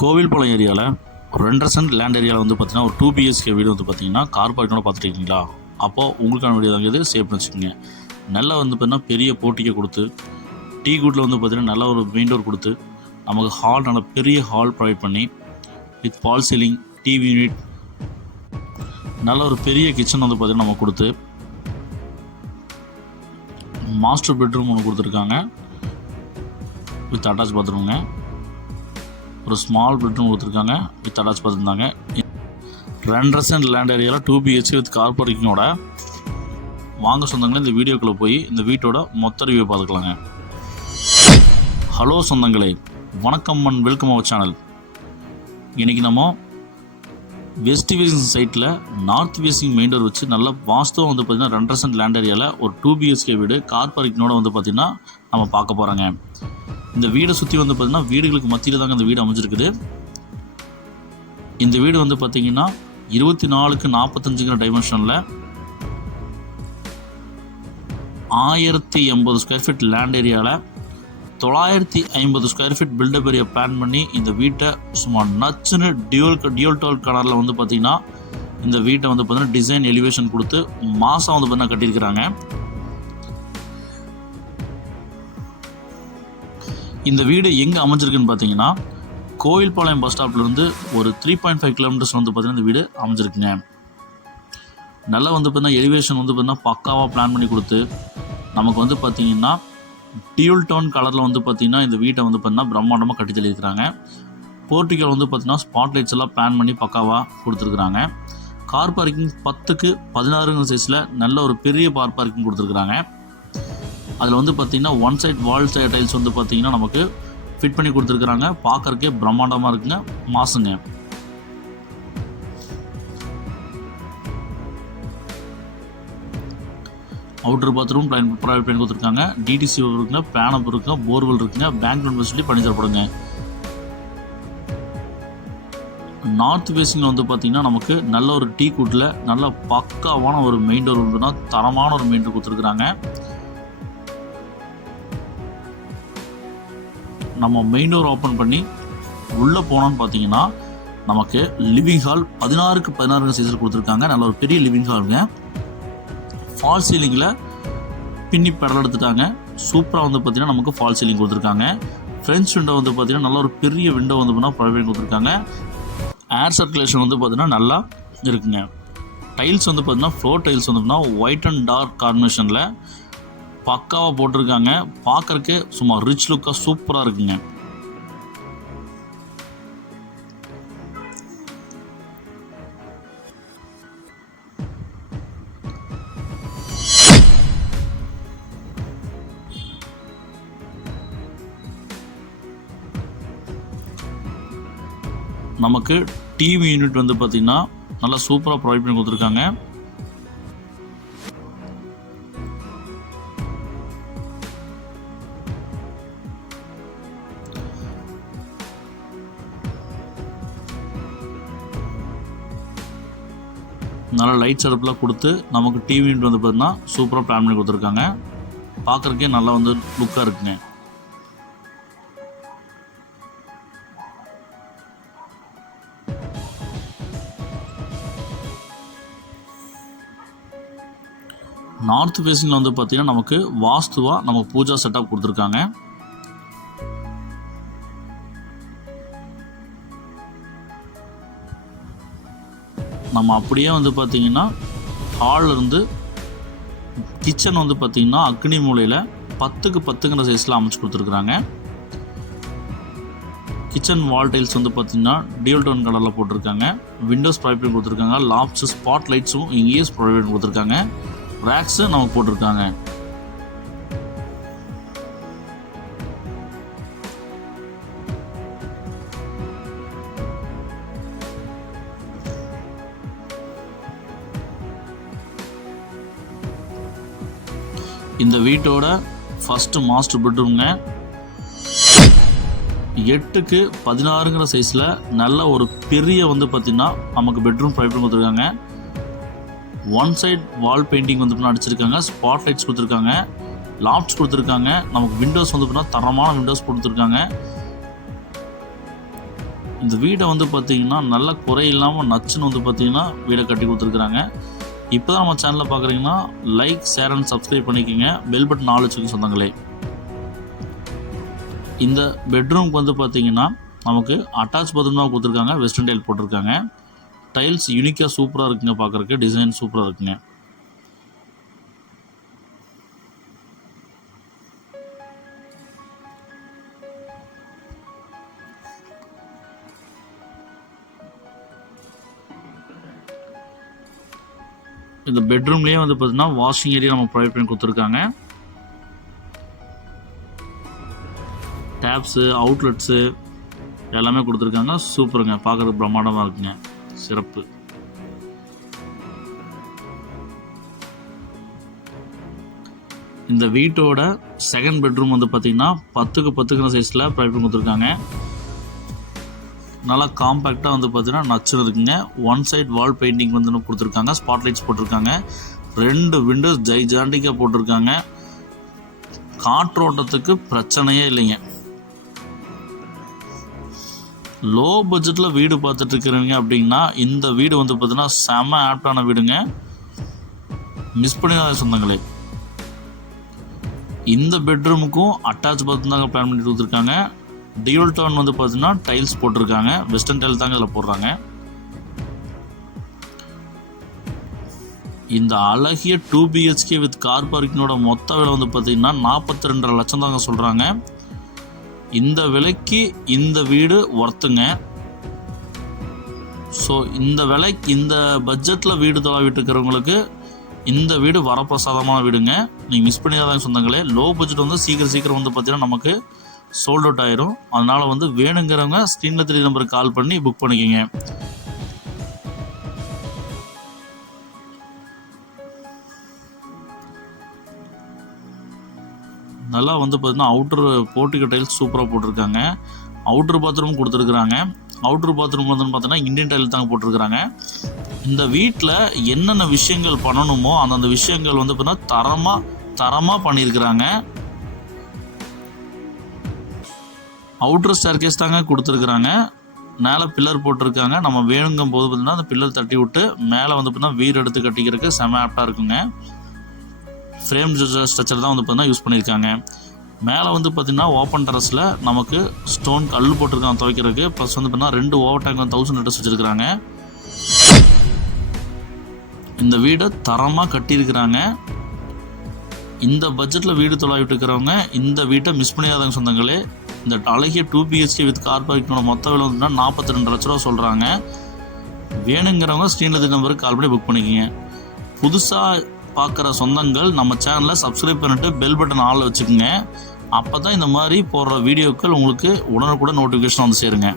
கோவில்பாளையம் ஏரியாவில் 2.5 cent land ஏரியாவில் வந்து பார்த்தீங்கன்னா ஒரு 2 பிஹெச்கே வீடு வந்து பார்த்தீங்கன்னா கார் பார்க்கிங்கோட பார்த்துருக்கீங்களா? அப்போது உங்களுக்கான வீடியோ தாங்க இது. சேஃப்னு வச்சுக்கோங்க. நல்லா வந்து பார்த்தீங்கன்னா பெரிய போட்டிக்கை கொடுத்து டீ குட்டில் வந்து பார்த்தீங்கன்னா நல்ல ஒரு மெயின் டோர் கொடுத்து நமக்கு ஹால் நல்ல பெரிய ஹால் ப்ரொவைட் பண்ணி with fall ceiling TV unit நல்ல ஒரு பெரிய கிச்சன் வந்து பார்த்தீங்கன்னா நம்ம கொடுத்து மாஸ்டர் பெட்ரூம் ஒன்று கொடுத்துருக்காங்க வித் அட்டாச் பாத்ரூமுங்க. ஒரு ஸ்மால் பெட்ரூம் கொடுத்துருக்காங்க வித் அட்டாச் பார்த்துருந்தாங்க. 2.5 சென்ட் லேண்ட் ஏரியாவில் 2 பிஹெச்கே வித் கார் பார்க்கிங்கோட வாங்க சொந்தங்களே. இந்த வீடியோக்குள்ளே போய் இந்த வீட்டோட மொத்த ரிவ்யூ பார்த்துக்கலாங்க. ஹலோ சொந்தங்களே, வணக்கம் அண்ட் வெல்கம் அவர் சேனல். இன்றைக்கி நம்ம வெஸ்ட் ஃபேசிங் சைட்டில் நார்த் ஃபேசிங் மெயின் டோர் வச்சு நல்ல வாஸ்துவாக வந்து பார்த்திங்கன்னா 2.5 சென்ட் லேண்ட் ஏரியாவில் ஒரு 2 பிஹெச்கே வீடு கார் பார்க்கிங்கோட வந்து பார்த்திங்கன்னா நம்ம பார்க்க போகிறோங்க. இந்த வீடை சுற்றி வந்து பார்த்திங்கன்னா வீடுகளுக்கு மத்தியில் தாங்க இந்த வீடு அமைஞ்சிருக்குது. இந்த வீடு வந்து பார்த்திங்கன்னா 24x45 டைமென்ஷனில் 1080 ஸ்கொயர் ஃபீட் லேண்ட் ஏரியாவில் 950 square feet built up area plan பண்ணி இந்த வீட்டை சும்மா நச்சுன்னு டியூல் டோல் கலரில் வந்து பார்த்திங்கன்னா இந்த வீட்டை வந்து பார்த்திங்கன்னா டிசைன் எலிவேஷன் கொடுத்து மாதம் வந்து பார்த்திங்கன்னா கட்டியிருக்கிறாங்க. இந்த வீடு எங்கே அமைஞ்சிருக்குன்னு பார்த்தீங்கன்னா கோவில்பாளையம் பஸ் ஸ்டாப்லேருந்து ஒரு 3.5 கிலோமீட்டர்ஸ் வந்து பார்த்திங்கன்னா இந்த வீடு அமைஞ்சிருக்குங்க. நல்லா வந்து பார்த்திங்கன்னா எலிவேஷன் வந்து பார்த்திங்கன்னா பக்காவாக பிளான் பண்ணி கொடுத்து நமக்கு வந்து பார்த்திங்கன்னா டியூல் டோன் கலரில் வந்து பார்த்திங்கன்னா இந்த வீட்டை வந்து பார்த்திங்கன்னா பிரம்மாண்டமாக கட்டி தள்ளியிருக்கிறாங்க. போர்ட்டிக்கல் வந்து பார்த்திங்கன்னா ஸ்பாட் லைட்ஸ் எல்லாம் பிளான் பண்ணி பக்காவாக கொடுத்துருக்குறாங்க. கார் பார்க்கிங் 10x16 சைஸில் நல்ல ஒரு பெரிய கார் பார்க்கிங் கொடுத்துருக்குறாங்க. அதில் வந்து பார்த்திங்கன்னா ஒன் சைட் வால் டைல்ஸ் வந்து பார்த்திங்கன்னா நமக்கு ஃபிட் பண்ணி கொடுத்துருக்குறாங்க. பார்க்கறக்கே பிரம்மாண்டமாக இருக்குங்க, மாசுங்க. அவுட்டர் பாத்ரூம் ப்ரைவேட் பண்ணி கொடுத்துருக்காங்க. டிடிசி இருக்குங்க, பேனப் இருக்குங்க, போர்வெல் இருக்குங்க, பேங்க் லோன் ஃபெசிலிட்டி பண்ணி தரப்படுங்க. நார்த் ஃபேஸிங்கில் வந்து பார்த்திங்கன்னா நமக்கு நல்ல ஒரு டீ கூட்டில் நல்ல பக்காவான ஒரு மெயின் டோர் வந்துன்னா தரமான ஒரு மெயின் டோர் கொடுத்துருக்குறாங்க. நம்ம மெயின் டோர் ஓப்பன் பண்ணி உள்ளே போனோன்னு பார்த்தீங்கன்னா நமக்கு லிவிங் ஹால் 16x16 சைஸில் கொடுத்துருக்காங்க. நல்ல ஒரு பெரிய லிவிங் ஹாலுங்க. ஃபால் சீலிங்கில் பின்னி பெடல் எடுத்துட்டாங்க. சூப்பராக வந்து பார்த்திங்கன்னா நமக்கு ஃபால் சீலிங் கொடுத்துருக்காங்க. ஃப்ரெஞ்ச் விண்டோ வந்து பார்த்திங்கன்னா நல்ல ஒரு பெரிய விண்டோ வந்து பார்த்தீங்கன்னா ப்ரொவைட் கொடுத்துருக்காங்க. ஏர் சர்க்குலேஷன் வந்து பார்த்திங்கன்னா நல்லா இருக்குங்க. டைல்ஸ் வந்து பார்த்திங்கன்னா ஃப்ளோர் டைல்ஸ் வந்து பார்த்திங்கன்னா ஒயிட் அண்ட் டார்க் காம்பினேஷனில் பக்காவாக போட்டிருக்காங்க. பார்க்கறக்கு சும்மா ரிச் லுக்காக சூப்பராக இருக்குங்க. நமக்கு டிவி யூனிட் வந்து பார்த்திங்கன்னா நல்லா சூப்பராக ப்ரொவைட் பண்ணி கொடுத்துருக்காங்க. நல்லா லைட் செட்டப்லாம் கொடுத்து நமக்கு டிவி யூனிட் வந்து பார்த்தீங்கன்னா சூப்பராக பிளான் பண்ணி கொடுத்துருக்காங்க. பார்க்குறக்கே நல்லா வந்து லுக்காக இருக்குங்க. நார்த் ஃபேஸிங்கில் வந்து பார்த்திங்கன்னா நமக்கு வாஸ்துவாக நமக்கு பூஜா செட்டப் கொடுத்துருக்காங்க. நம்ம அப்படியே வந்து பார்த்திங்கன்னா ஹாலில் இருந்து கிச்சன் வந்து பார்த்திங்கன்னா அக்னி மூலையில் 10x10 சைஸில் அமைச்சு கொடுத்துருக்குறாங்க. கிச்சன் வால் டைல்ஸ் வந்து பார்த்திங்கன்னா டியூல் டோன் கலரில் போட்டிருக்காங்க. விண்டோஸ் ப்ரொவைட் பண்ணி கொடுத்துருக்காங்க. லாப்ஸ் ஸ்பாட் லைட்ஸும் இங்கேயே ப்ரொவைட் பண்ணி கொடுத்துருக்காங்க. ரேக்ஸு நமக்கு போட்டிருக்காங்க. இந்த வீட்டோட ஃபஸ்ட்டு மாஸ்டர் பெட்ரூம்ங்க 8x16 சைஸில் நல்ல ஒரு பெரிய வந்து பார்த்திங்கன்னா நமக்கு பெட்ரூம் ப்ரொவைட் பண்ணி கொடுத்துருக்காங்க. ஒன் சைட் வால் பெயிண்டிங் வந்து அடிச்சிருக்காங்க. ஸ்பாட் லைட்ஸ் கொடுத்துருக்காங்க. லாப்ஸ் கொடுத்துருக்காங்க. நமக்கு விண்டோஸ் வந்து பார்த்தீங்கன்னா தரமான விண்டோஸ் கொடுத்துருக்காங்க. இந்த வீடை வந்து பார்த்திங்கன்னா நல்ல குறை இல்லாமல் நச்சுன்னு வந்து பார்த்திங்கன்னா வீடை கட்டி கொடுத்துருக்குறாங்க. இப்போ தான் நம்ம சேனலில் பார்க்குறீங்கன்னா லைக், ஷேர் அண்ட் சப்ஸ்கிரைப் பண்ணிக்கோங்க. பெல் பட்டன் ஆல் வச்சுக்க சொந்தங்களே. இந்த பெட்ரூம்க்கு வந்து பார்த்திங்கன்னா நமக்கு அட்டாச் பாத்ரூம் தான் கொடுத்துருக்காங்க. வெஸ்டர்ன் டைல் போட்டிருக்காங்க. டைல்ஸ் யூனிக்காக சூப்பராக இருக்குங்க. பார்க்குறக்கு டிசைன் சூப்பராக இருக்குங்க. இந்த பெட்ரூம்லேயே வந்து பார்த்தீங்கன்னா வாஷிங் ஏரியா நம்ம ப்ரொவைட் பண்ணி கொடுத்துருக்காங்க. டேப்ஸு, அவுட்லெட்ஸு எல்லாமே கொடுத்துருக்காங்க. சூப்பருங்க. பார்க்குறதுக்கு பிரம்மாண்டமாக இருக்குங்க. சிறப்பு. இந்த வீட்டோட செகண்ட் பெட்ரூம் வந்து பார்த்திங்கன்னா 10க்கு 10 சைஸில் ப்ரொவைட் பண்ணி கொடுத்துருக்காங்க. நல்லா காம்பேக்டாக வந்து பார்த்தீங்கன்னா நச்சுன்னு இருக்குங்க. ஒன் சைட் வால் பெயிண்டிங் வந்து கொடுத்துருக்காங்க. ஸ்பாட்லைட்ஸ் போட்டிருக்காங்க. 2 விண்டோஸ் ஜைஜாண்டிக்காக போட்டிருக்காங்க. காற்றோட்டத்துக்கு பிரச்சனையே இல்லைங்க. லோ பட்ஜெட்டில் வீடு பார்த்துட்டு இருக்கிறவங்க அப்படின்னா இந்த வீடு வந்து பார்த்தீங்கன்னா செம ஆப்டான வீடுங்க. மிஸ் பண்ணிடாத சொந்தங்களே. இந்த பெட்ரூமுக்கும் அட்டாச் பாத்ரூம் தாங்க பிளான் பண்ணி கொடுத்துருக்காங்க. டியூல் டோன் வந்து பார்த்தீங்கன்னா டைல்ஸ் போட்டிருக்காங்க. வெஸ்டர்ன் டைல் தாங்க இதில் போடுறாங்க. இந்த அழகிய 2 BHK வித் கார் பார்க்கிங்கோட மொத்த விலை வந்து பார்த்தீங்கன்னா 42.5 லட்சம் தாங்க சொல்கிறாங்க. இந்த விலைக்கு இந்த வீடு ஒர்த்துங்க. ஸோ இந்த விலைக்கு இந்த பட்ஜெட்டில் வீடு தொலைவிட்டு இருக்கிறவங்களுக்கு இந்த வீடு வரப்பிரசாதமான வீடுங்க. நீங்கள் மிஸ் பண்ணிடாதாங்க சொந்தங்களே. லோ பட்ஜெட் வந்து சீக்கிரம் வந்து பார்த்தீங்கன்னா நமக்கு சோல்ட் அவுட் ஆயிரும். அதனால் வந்து வேணுங்கிறவங்க ஸ்க்ரீனில் 3 நம்பருக்கு கால் பண்ணி புக் பண்ணிக்கோங்க. நல்லா வந்து பார்த்தீங்கன்னா அவுட்ரு போர்ட்டிகோ டைல்ஸ் சூப்பராக போட்டிருக்காங்க. அவுட்ரு பாத்ரூம் கொடுத்துருக்குறாங்க. அவுட்ரு பாத்ரூம் வந்து பார்த்தீங்கன்னா இந்தியன் டைல் தாங்க போட்டிருக்கிறாங்க. இந்த வீட்டில் என்னென்ன விஷயங்கள் பண்ணணுமோ அந்தந்த விஷயங்கள் வந்து பார்த்தீங்கன்னா தரமாக பண்ணியிருக்கிறாங்க. அவுட்ரு ஸ்டேர்கேஸ் தாங்க கொடுத்துருக்குறாங்க. மேலே பில்லர் போட்டிருக்காங்க. நம்ம வேணுங்கும் போது பார்த்தீங்கன்னா அந்த பில்லர் தட்டி விட்டு மேலே வந்து பார்த்தீங்கன்னா வீடு எடுத்து கட்டிக்கிறதுக்கு செம ஆப்டாக இருக்குங்க. ஃப்ரேம் ஸ்ட்ரக்சர் தான் வந்து பார்த்தீங்கன்னா யூஸ் பண்ணியிருக்காங்க. மேலே வந்து பார்த்திங்கன்னா ஓப்பன் டெரஸில் நமக்கு ஸ்டோன் கல் போட்டிருக்காங்க துவைக்கிறதுக்கு. ப்ளஸ் வந்து பார்த்தீங்கன்னா 2 ஓவர் டேங்க் 1000 லிட்டர்ஸ் வச்சுருக்கிறாங்க. இந்த வீடை தரமாக கட்டியிருக்கிறாங்க. இந்த பட்ஜெட்டில் வீடு தொலைவிட்டு இருக்கிறவங்க இந்த வீட்டை மிஸ் பண்ணிடாதாங்க சொந்தங்களே. இந்த அழகிய 2 BHK வித் கார் பார்க்கிங்கோட மொத்த விலை வந்து 42 லட்ச ரூபா சொல்கிறாங்க. வேணுங்கிறவங்க ஸ்க்ரீனில் நம்பருக்கு கால் பண்ணி புக் பண்ணிக்கோங்க. புதுசாக பார்க்குற சொந்தங்கள் நம்ம சேனலை சப்ஸ்கிரைப் பண்ணிட்டு பெல் பட்டன் ஆளில் வச்சுக்கோங்க. அப்போ தான் இந்த மாதிரி போடுற வீடியோக்கள் உங்களுக்கு உடனுக்குடன் நோட்டிஃபிகேஷன் வந்து சேருங்க.